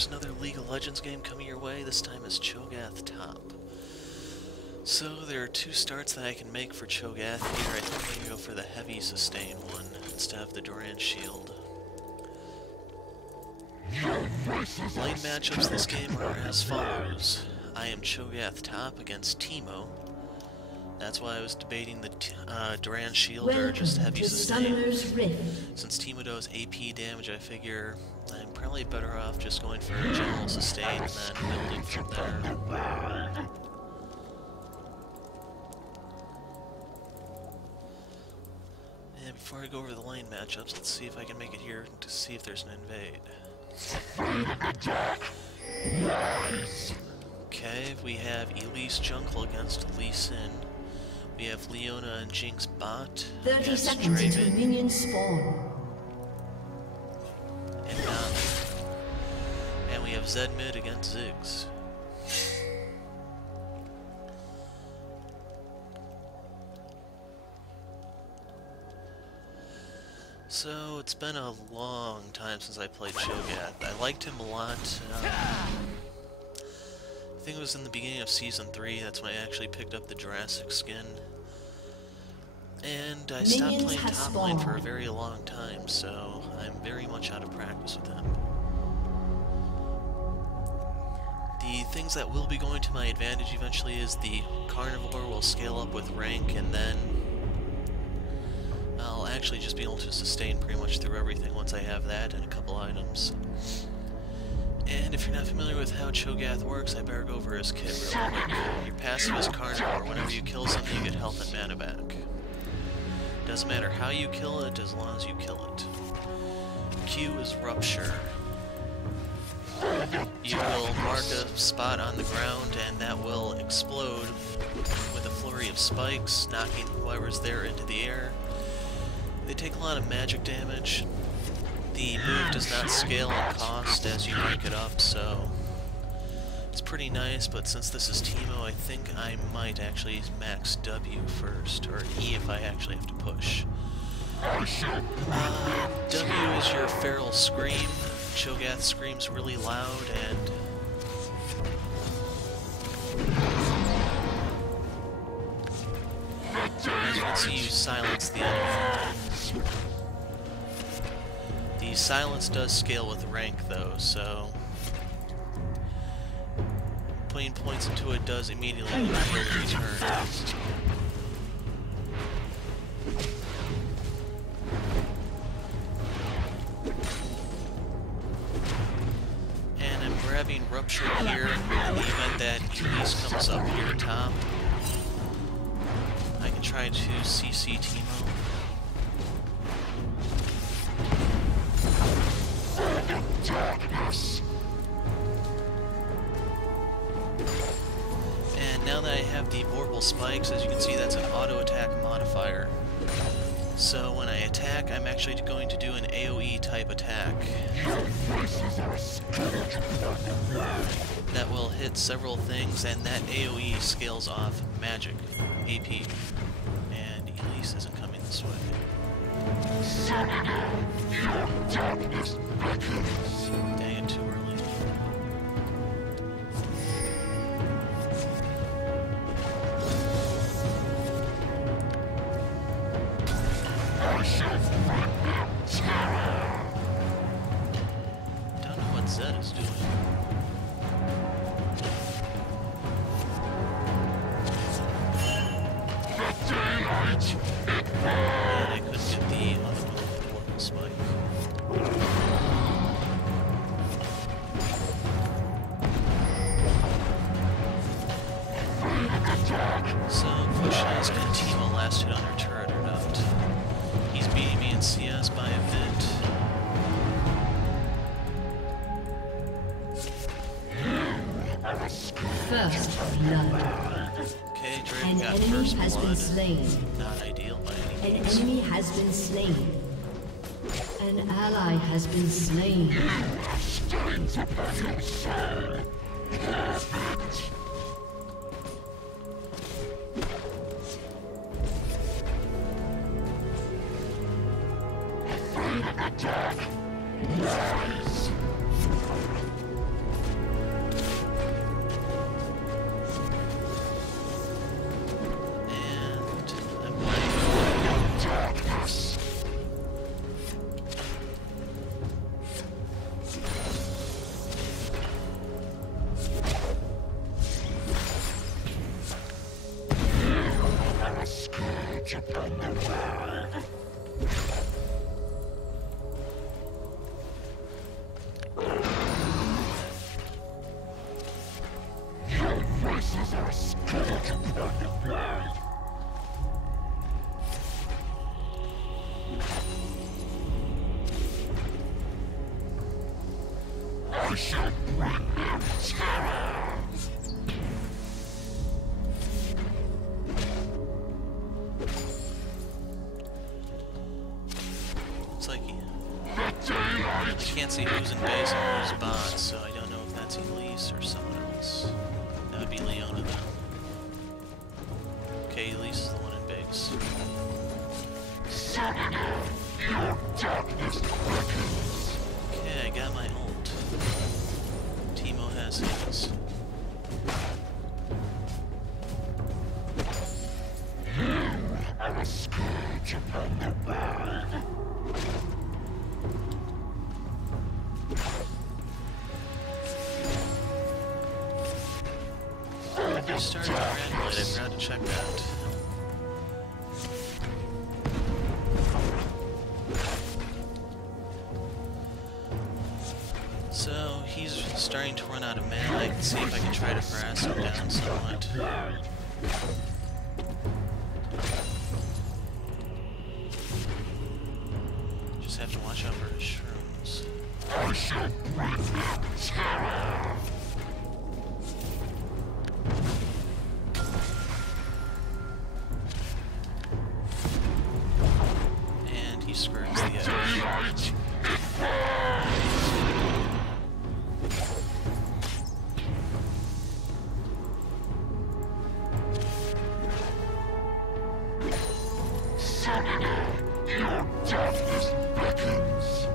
there's another League of Legends game coming your way, this time as Cho'Gath top. So there are two starts that I can make for Cho'Gath here. I think I'm going to go for the heavy sustain one instead of the Duran shield. Lane matchups this game are as follows. I am Cho'Gath top against Teemo. That's why I was debating the Duran shield or just heavy sustain. Since Teemo does AP damage, I figure I'm probably better off just going for a general sustain and then building from there. And before I go over the lane matchups, let's see if I can make it here to see if there's an invade. Okay, we have Elise Jungle against Lee Sin. We have Leona and Jinx bot 30 seconds until minions spawn. And Nami. And we have Zed mid against Ziggs. So, it's been a long time since I played Cho'Gath. I liked him a lot. I think it was in the beginning of Season 3, that's when I actually picked up the Jurassic skin. And I stopped playing top lane for a very long time, so I'm very much out of practice with him. The things that will be going to my advantage eventually is the Carnivore will scale up with rank, and then I'll actually just be able to sustain pretty much through everything once I have that and a couple items. And if you're not familiar with how Cho'Gath works, I better go over his kit real quick. Your passive is Carnivore. Whenever you kill something, you get health and mana back. Doesn't matter how you kill it, as long as you kill it. Q is Rupture. You will mark a spot on the ground, and that will explode with a flurry of spikes, knocking whoever's there into the air. They take a lot of magic damage. The move does not scale in cost as you rank it up, so it's pretty nice, but since this is Teemo, I think I might actually max W first, or E if I actually have to push. W is your feral scream. Cho'Gath screams really loud, and as you can see, you silence the enemy. The silence does scale with rank though, so putting points into it does immediately yield a return. And I'm grabbing Rupture here in the event that Elise comes up here top. I can try to CC Teemo. And now that I have the Vorpal Spikes, as you can see, that's an auto attack modifier. So when I attack, I'm actually going to do an AoE type attack that will hit several things, and that AoE scales off magic, AP. And Elise isn't coming this way. Dang it, too early. Don't know what Zed is doing. And I couldn't get the other one with the Vorpal Spike. So, question is, can Teemo last hit on her turret or not? He's beating me in CS by a bit. First blood. Okay, Drake An got enemy first has blood. been slain. Not ideal by any An means. enemy has been slain. An ally has been slain. Looks like I can't see who's in base and who's bot, so I don't know if that's Elise or someone else. That would be Leona then. Okay, Elise is the one in base. Okay, I got my ult. Teemo has his. A scourge upon the world. I started Grand Blade, I forgot to check that. So, he's starting to run out of mana. I can see if I can try to harass him down somewhat. Just have to watch out for his shrooms. I shall bring out terror. And he skirts the edge. Your darkness beckons.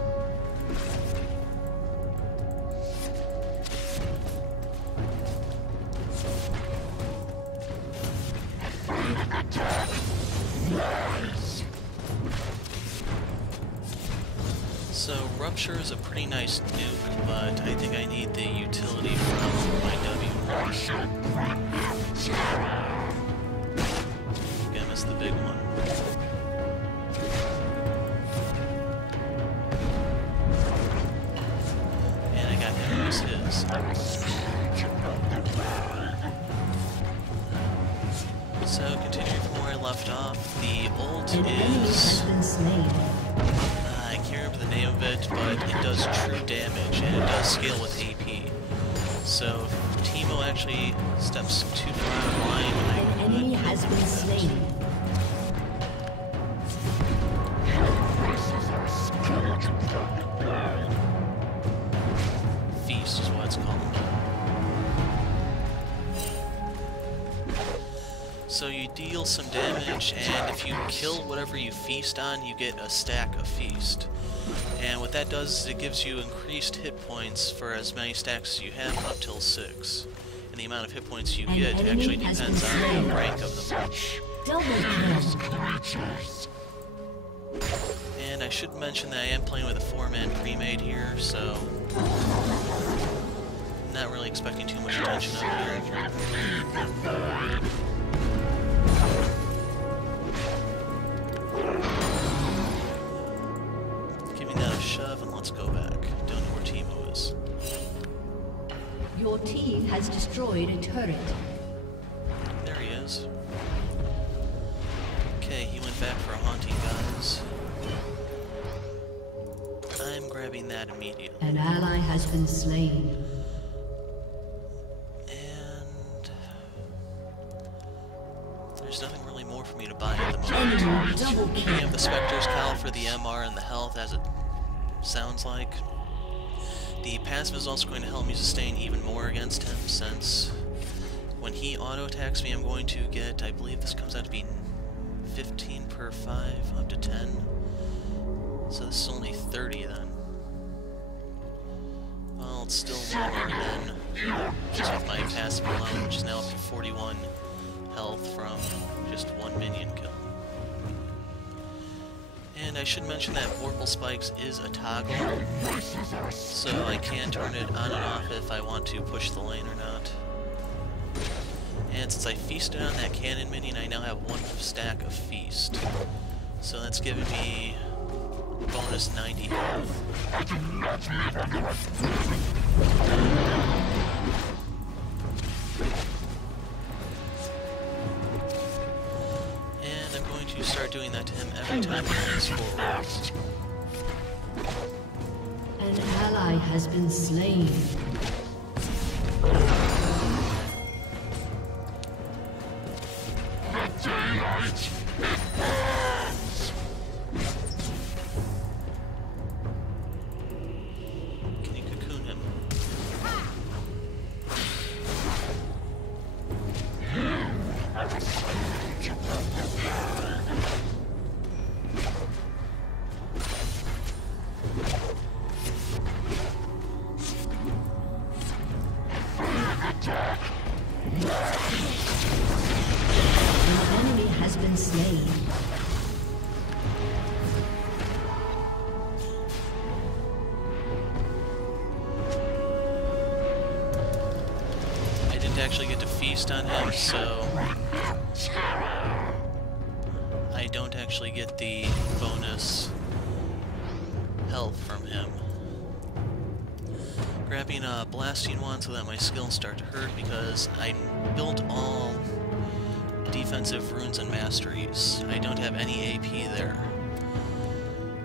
So, Rupture is a pretty nice nuke, but I think I need the utility from my W. Gonna miss the big one. And I got him to miss his. So, continuing from where I left off, the ult An enemy has is... been slain. I can't remember the name of it, but it does true damage, and it does scale with AP. So, if Teemo actually steps too far out of line, I An could enemy has been slain. Feast is what it's called. So you deal some damage, and if you kill whatever you feast on, you get a stack of feast. And what that does is it gives you increased hit points for as many stacks as you have, up till 6. And the amount of hit points you get actually depends on the rank of them. Double kill. And I should mention that I am playing with a 4-man pre-made here, so... not really expecting too much attention up here. Giving that a shove, and let's go back. Don't know where Teemo is. Your team has destroyed a turret. There he is. Okay, he went back for a haunting goddess. I'm grabbing that immediately. An ally has been slain. And... there's nothing really more for me to buy at the Enemy moment. double We kill. have the Spectre's Cowl for the MR and the health, as it sounds like. The passive is also going to help me sustain even more against him, since when he auto-attacks me, I'm going to get, I believe this comes out to be 15 per 5, up to 10. So this is only 30 then. Well, it's still lower than just with my passive alone, which is now up to 41 health from just one minion kill. And I should mention that Vorpal Spikes is a toggle, so I can turn it on and off if I want to push the lane or not. And since I feasted on that cannon minion, I now have 1 stack of feast. So that's giving me bonus 90 health. And I'm going to start doing that to him every time he moves forward. An ally has been slain. Can you cocoon him? An enemy has been slain. I didn't actually get to feast on him, so I don't actually get the bonus health from him. Grabbing a blasting one so that my skills start to hurt because I built all defensive runes and masteries. I don't have any AP there.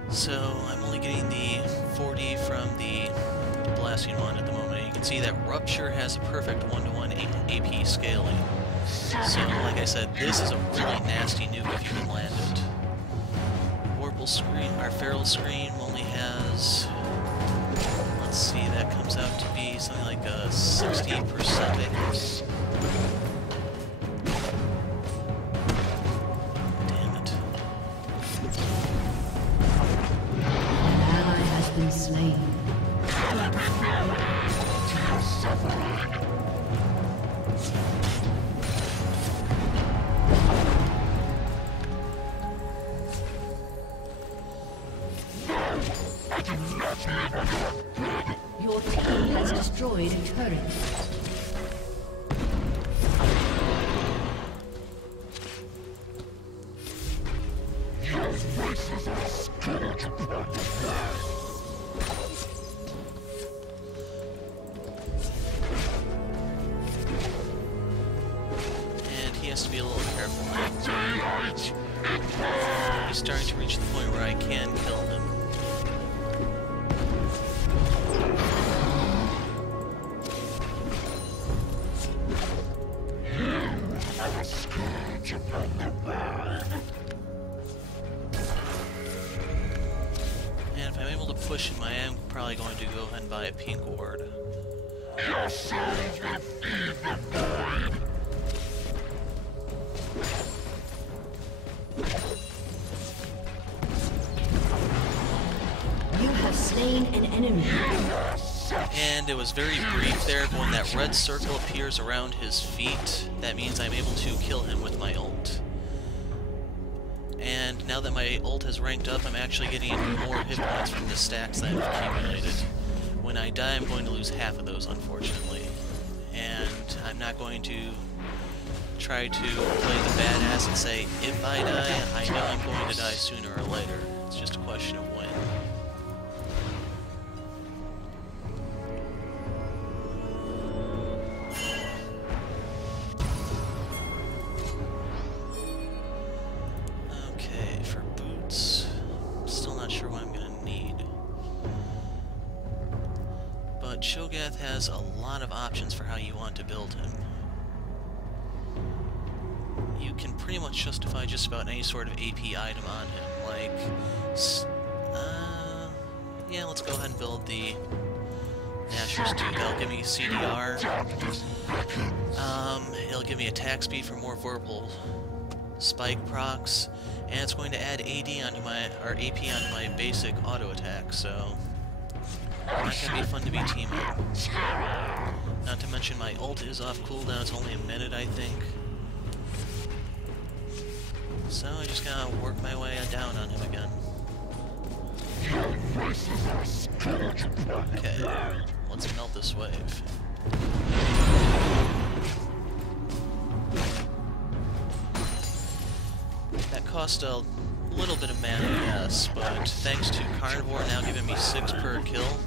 So I'm only getting the 40 from the blasting one at the moment. You can see that Rupture has a perfect 1-to-1 AP scaling. So like I said, this is a really nasty nuke if you can land it. Vorpal screen, our feral screen only has, let's see, that comes out to be something like a 60%, I think. Damn it. An ally has been slain. Your team has destroyed a turret. And he has to be a little careful. He's starting to reach the point where I can kill him. And if I'm able to push him, I am probably going to go ahead and buy a pink ward. You have slain an enemy. And it was very brief there, but when that red circle appears around his feet, that means I'm able to kill him with my ult. And now that my ult has ranked up, I'm actually getting more hit points from the stacks that I've accumulated. When I die, I'm going to lose half of those, unfortunately. And I'm not going to try to play the badass and say, if I die, I know I'm going to die sooner or later. It's just a question of when. Okay, for boots, still not sure what I'm going to need. But Cho'Gath has a lot of options for how you want to build him. You can pretty much justify just about any sort of AP item on him, like, yeah, let's go ahead and build the Nashor's Tooth. That'll give me CDR. It'll give me attack speed for more Vorpal Spike procs, and it's going to add AD onto my, or AP onto my basic auto attack, so that's gonna be fun to be Teemo. Not to mention my ult is off cooldown, it's only a minute, I think. So I just gotta work my way down on him again. Okay, let's melt this wave. That cost a little bit of mana, yes, but thanks to Carnivore now giving me 6 per kill,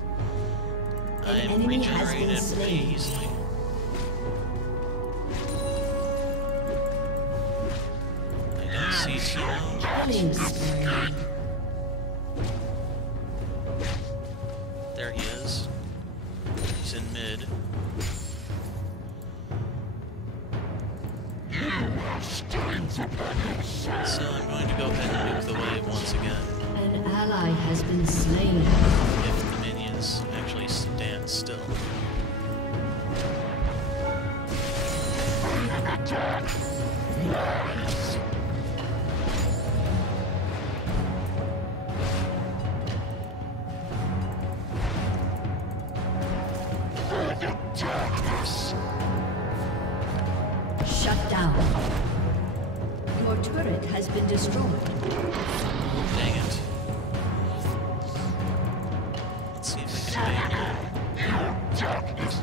I'm regenerated pretty easily. I don't see Teemo. There he is. So I'm going to go ahead and nuke the wave once again. An ally has been slain. If the minions actually stand still. Shut down. Your turret has been destroyed. Dang it. Let's see if I can bait it.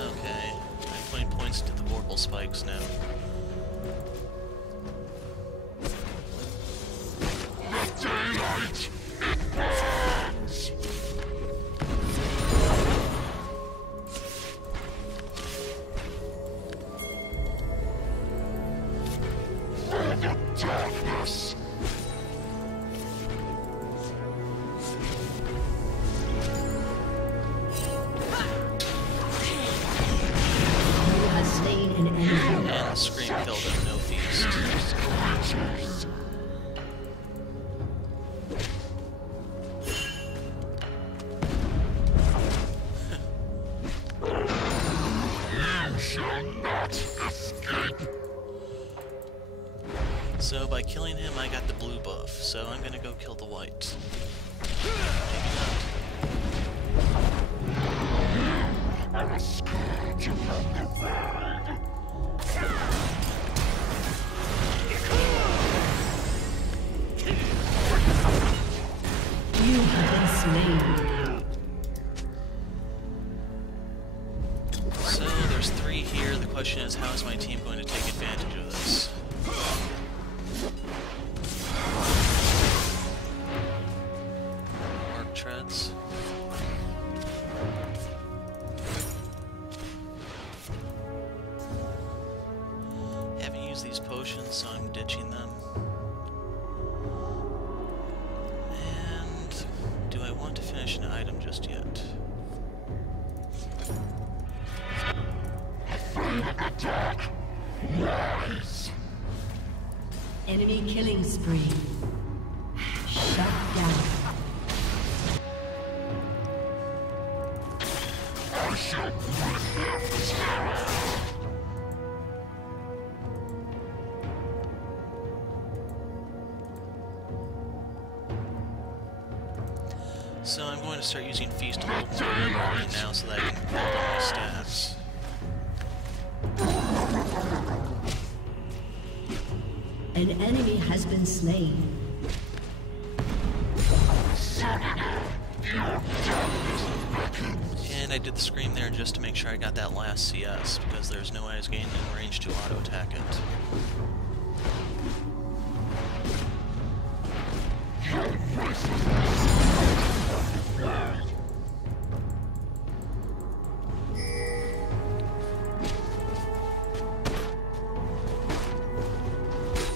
Okay, I'm putting points to the Vorpal Spikes now. You have slain an enemy. And Scream killed him, no feast. So by killing him, I got the blue buff, so I'm gonna go kill the white. Maybe You have been slain. not. So there's 3 here. The question is, how is my team going to take advantage of this? Arc treads. Haven't used these potions, so I'm ditching them. And do I want to finish an item just yet? Enemy killing spree. Shut down. So I'm going to start using Feast a little more regularly now so that I can build up my stats. An enemy has been slain. And I did the scream there just to make sure I got that last CS, because there's no way I was getting in range to auto-attack it.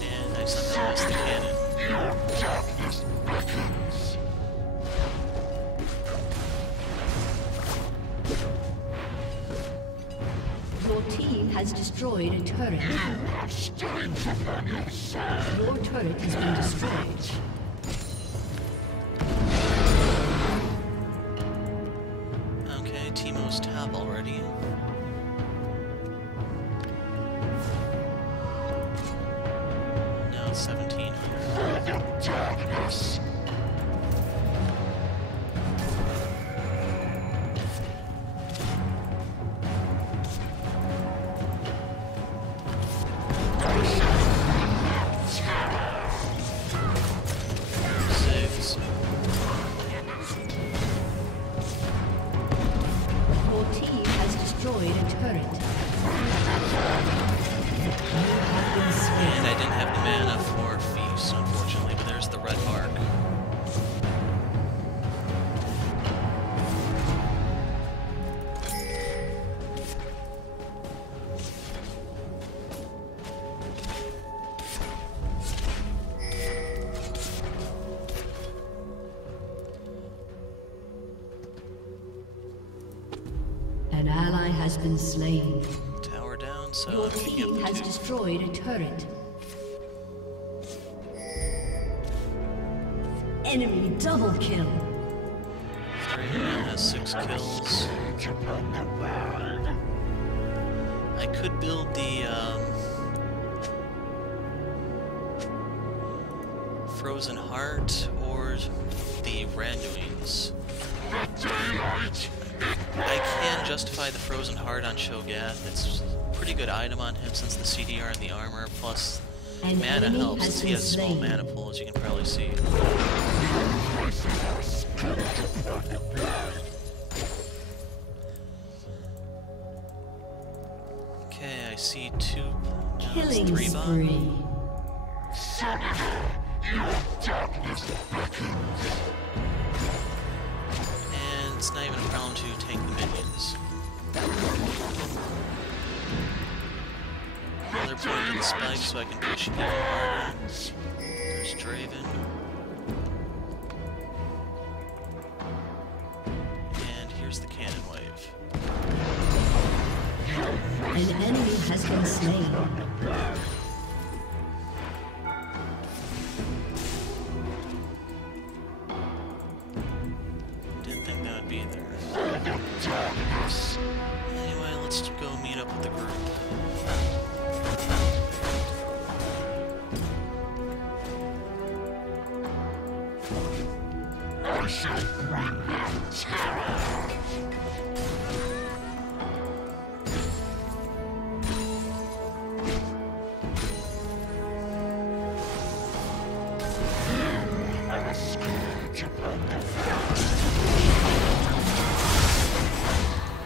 And I sent that last the cannon. Your team has destroyed a turret. Your turret has been destroyed. Okay, Teemo's top already. Now it's 17 here. Six. Your team has destroyed a turret. You have been slain. And I didn't have the mana for Feast, unfortunately, but there's the red mark. An ally has been slain. Tower down, so Your I can team get has two. destroyed a turret. Enemy double kill. Zilean has 6 kills. I could build the Frozen Heart or the Randuins. I can justify the Frozen Heart on Cho'Gath. It's a pretty good item on him since the CDR and the armor, plus An mana enemy helps has since he been has a small slain. mana pool, as you can probably see. Okay, I see 2, Killing 3 bot. spree. And it's not even a problem to tank the minions. Another point to the spike so I can push even harder. There's Draven. And here's the cannon wave. An enemy has been slain. Didn't think that would be there. Anyway, let's go meet up with the group.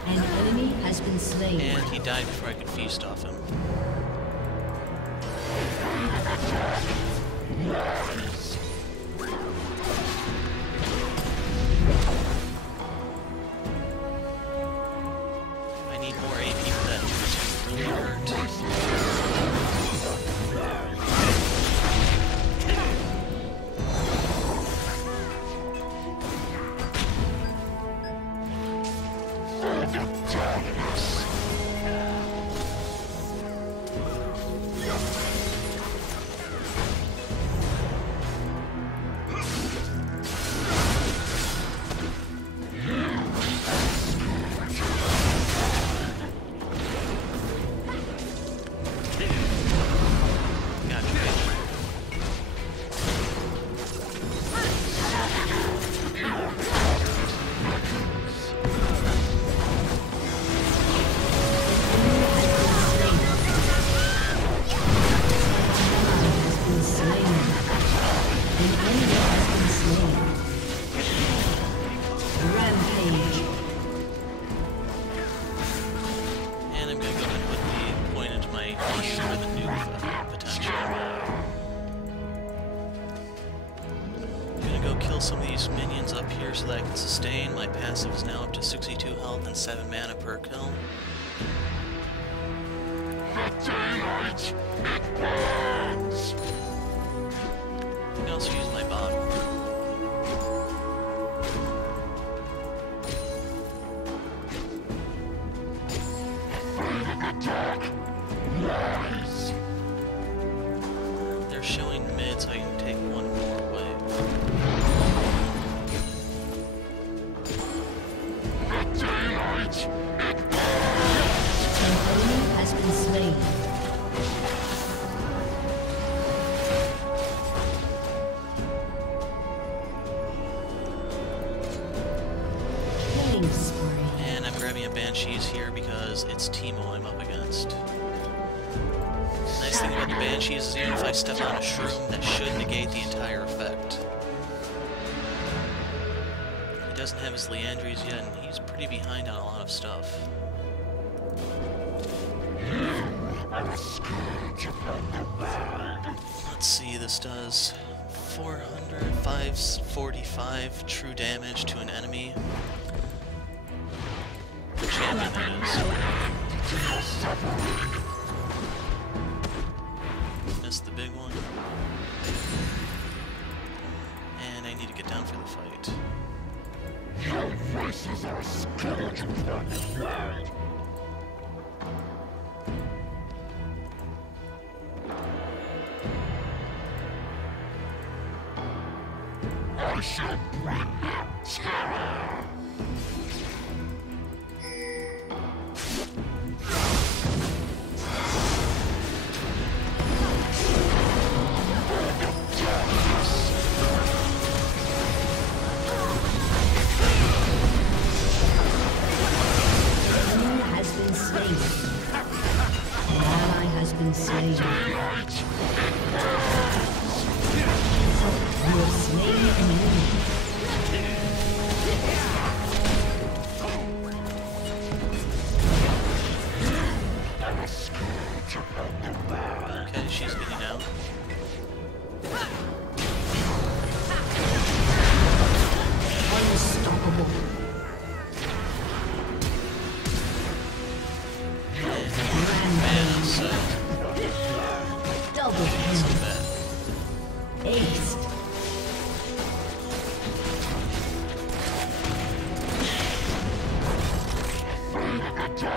An enemy has been slain. And he died before I could feast off him. I need more AP for that to really hurt. And I'm gonna go and put the point into my Q for the new potential. I'm gonna go kill some of these minions up here so that I can sustain. My passive is now up to 62 health and 7 mana per kill. I can also use my bot. They're showing mid, so I can take one more wave. An enemy has been slain. Killing spree. And I'm grabbing a Banshees here because it's Teemo I'm up against. Nice thing about the Banshees is even if I step on a shroom, that should negate the entire effect. He doesn't have his Leandries yet, and he's pretty behind on a lot of stuff. Let's see, this does 545 true damage to an enemy. Champion, that is. Missed the big one. And I need to get down for the fight. This is our skeleton on the ground. I shall bring out terror. Okay, she's getting out. Unstoppable. Man, so Double so kill. bad. Ace.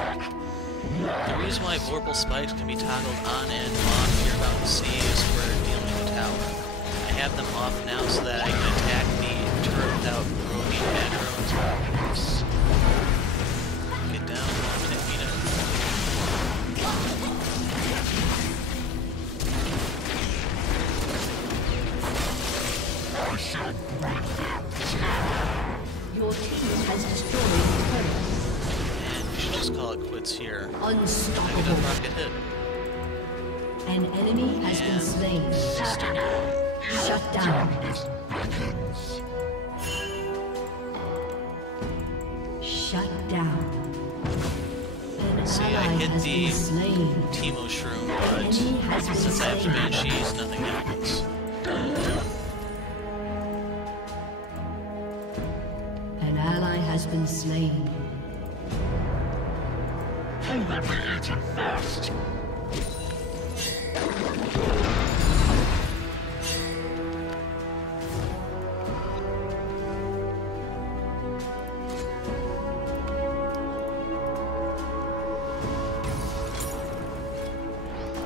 The reason why Vorpal Spikes can be toggled on and off, you're about to see, is for dealing with the tower. I have them off now so that I can attack the turret without roving aggro. Get down, take me down. Your team has destroyed the turret. And we should just call it quits here. Get a Unstoppable. rocket hit. An enemy has been And slain. stun. Shut down. Shut down. An See, I ally hit has the been slain. Teemo shroom, An enemy has but been since I have the slain. banshees, nothing happens. An ally has been slain. Who will be eaten first?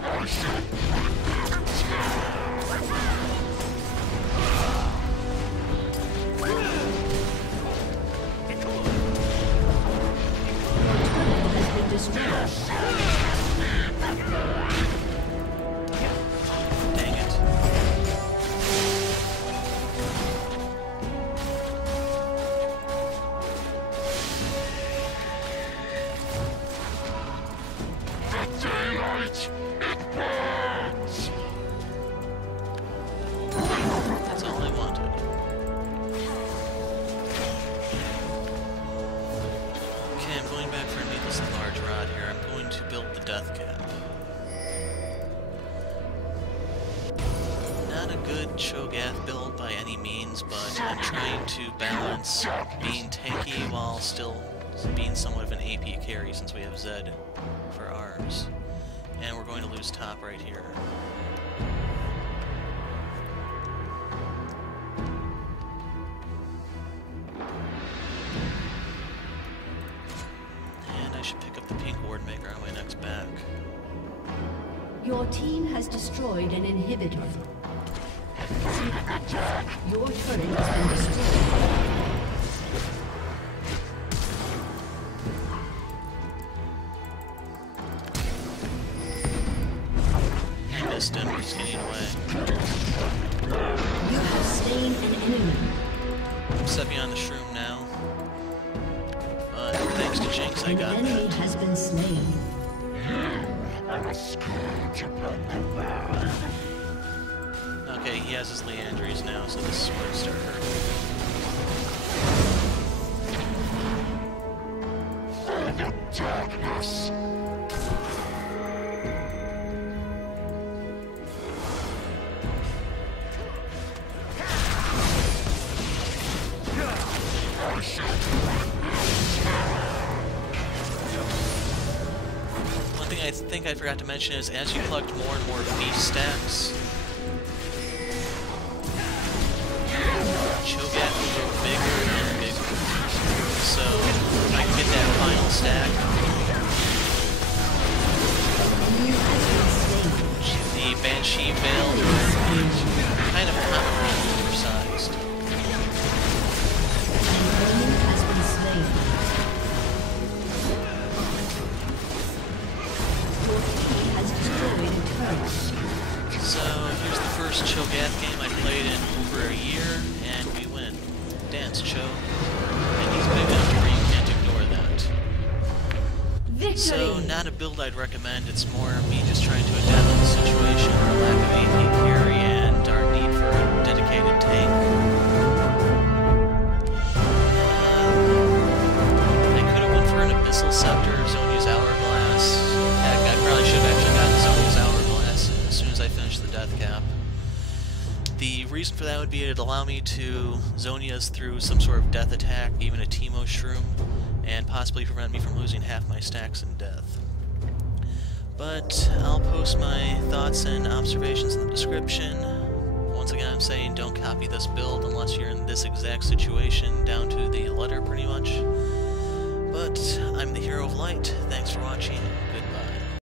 I shall Has been destroyed. Dang it. daylight. It burns. That's all I wanted. Okay, I'm going back for a needless and large rod here. I'm going to build the death cap. Not a good Cho'Gath build by any means, but I'm trying to balance being tanky while still being somewhat of an AP carry since we have Zed for ours. And we're going to lose top right here. And I should pick up the pink ward maker on my next back. Your team has destroyed an inhibitor. Your turret has been destroyed. I missed him, he's getting away. You have slain an enemy. I'm stepping on the shroom now. But thanks to Jinx, I An got enemy that. has been slain. I'm a scourge upon the world. Okay, he has his Leandries now, so this is where it started hurting. For the darkness. I shall One thing I think I forgot to mention is as you collect more and more beast stacks, Cho'Gath will grow bigger and bigger. So stack. The Banshee Veiled are kind of comically oversized. So here's the first Cho'Gath game I played in over a year, and we win. Dance, Cho. And he's big enough where you can't ignore that. Victory. So, not a build I'd recommend, it's more me just trying to adapt to the situation, our lack of AP carry, and our need for a dedicated tank. I could have went for an Abyssal Scepter, Zonia's Hourglass. Heck, I probably should have actually gotten Zonia's Hourglass as soon as I finished the death cap. The reason for that would be it'd allow me to Zonia's through some sort of death attack, even a Teemo shroom, and possibly prevent me from losing half my stacks in death. But I'll post my thoughts and observations in the description. Once again, I'm saying don't copy this build unless you're in this exact situation, down to the letter pretty much. But I'm the Hero of Light. Thanks for watching.